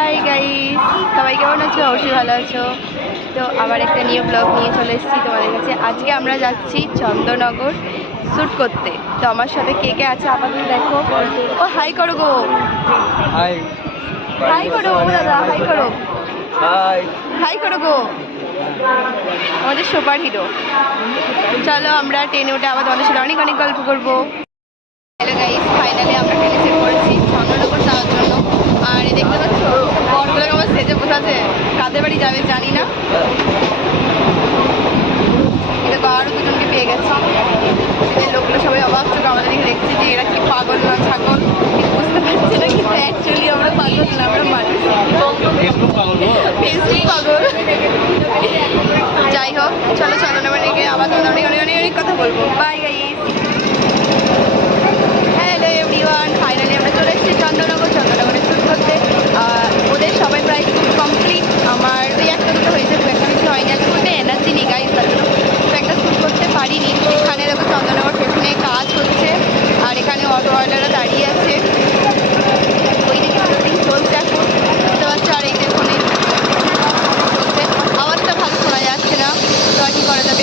Hi guys সবাই কেমন আছো? অবশ্যই ভালো আছো। তো আবার একটা নিউ ব্লগ নিয়ে চলে এসেছি তোমাদের কাছে। আজকে আমরা যাচ্ছি চন্দ্রনগর শ্যুট করতে। তো আমার সাথে কে কে আছে আপাতত দেখো। ও হাই করো গো। হাই হাই করো ও দাদা হাই করো। হাই হাই করো গো। আমাদের সুপার হিরো। চলো আমরা ট্রেনে উঠে আবার তোমাদের সাথে অনেক অনেক গল্প করব। হ্যালো গাইস ফাইনালি আমরা ট্রেনে সেট সেজে কাদের বাড়ি যাবে জানি না। এটা আরও দুজনকে পেয়ে গেছি। লোকগুলো সবাই অবাক, চোখ আমাদের দেখছে যে এরা কি পাগল না ছাগল বুঝতে পারছে না কিন্তু অ্যাকচুয়ালি আমরা পাগল না, আমরা মানুষ। ফেসবুক পাগল। যাই হোক, চলো চন্দ্রনগরে আবার তোমাদের অনেক অনেক করা যাবে